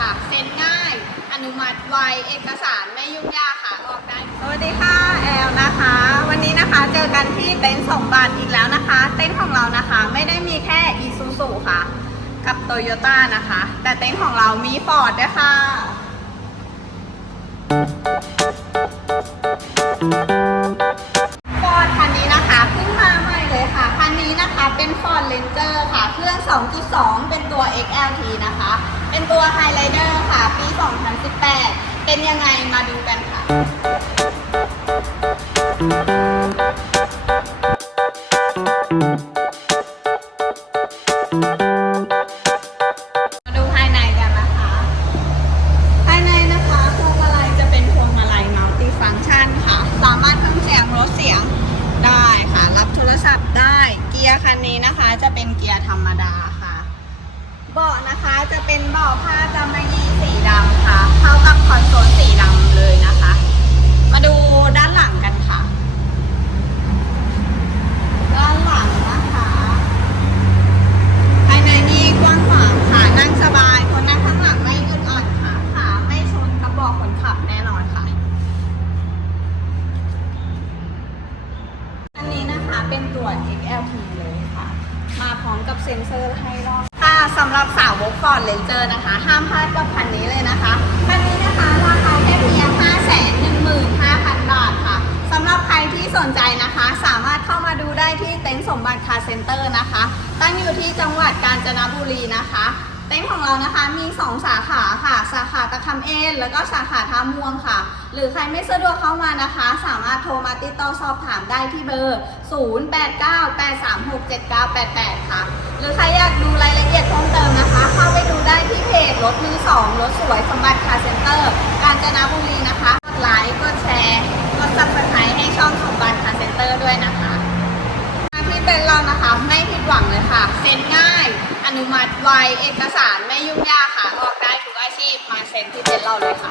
ค่ะ เซ็นง่าย อนุมัติไว เอกสารไม่ยุ่งยากค่ะ ออกได้ สวัสดีค่ะแอลนะคะ วันนี้นะคะเจอกันที่เต็นท์สมบัติอีกแล้วนะคะ เต็นท์ของเรานะคะไม่ได้มีแค่อีซูซูค่ะ กับโตโยต้านะคะ แต่เต็นท์ของเรามีฟอร์ดด้วยค่ะ นะคะเป็นฟอร์ดเ a นเจอร์ค่ะ เครื่อง 2.2 เป็นตัว XLT นะคะ เป็นตัว Highlander ค่ะ ปี 2018 เป็นยังไงมาดูกันค่ะ คันนี้นะคะจะเป็นเกียร์ธรรมดาค่ะ เบาะนะคะจะเป็นเบาะผ้ากำมายีสีดำค่ะ เข้ากับคอนโซลสีดำเลยนะคะ มาดูด้านหลังกันค่ะ ด้านหลังนะคะ ภายในนี่กว้างขวางค่ะนั่งสบาย คนนั่งข้างหลังไม่อึดอัดค่ะขาไม่ชนกระบอกคนขับแน่นอนค่ะ อันนี้นะคะ เป็นตัว XLT เลยค่ะ มาพร้อมกับเซ็นเซอร์ให้รอบค่ะสำหรับสาวกฟอร์ดเลนเจอร์นะคะ ห้ามพลาดกับคันนี้เลยนะคะคันนี้นะคะราคาแค่เพียง 5 1 5 0 0 0 บาทค่ะสำหรับใครที่สนใจนะคะ สามารถเข้ามาดูได้ที่เต็นท์สมบัติคาร์เซ็นเตอร์นะคะ ตั้งอยู่ที่จังหวัดกาญจนบุรีนะคะ เต็นท์ของเรานะคะมี 2 สาขาค่ะ สาขาตะคำเอ็นแล้วก็สาขาท่าม่วงค่ะ หรือใครไม่สะดวกเข้ามานะคะ สามารถโทรมาติดต่อสอบถามได้ที่เบอร์ 0898367988 ค่ะ หรือใครอยากดูรายละเอียดเพิ่มเติมนะคะ เข้าไปดูได้ที่เพจรถมือสองรถสวยสมบัติคาร์เซ็นเตอร์ กาญจนบุรีนะคะกดไลค์กดแชร์กดซับสไครต์ให้ช่องสมบัติคาร์เซ็นเตอร์ด้วยนะคะ เป็นเรานะคะไม่ผิดหวังเลยค่ะ เซ็นง่าย อนุมัติไวเอกสารไม่ยุ่งยากค่ะออกได้ทุกอาชีพมาเซ็นที่เซ็นเราเลยค่ะ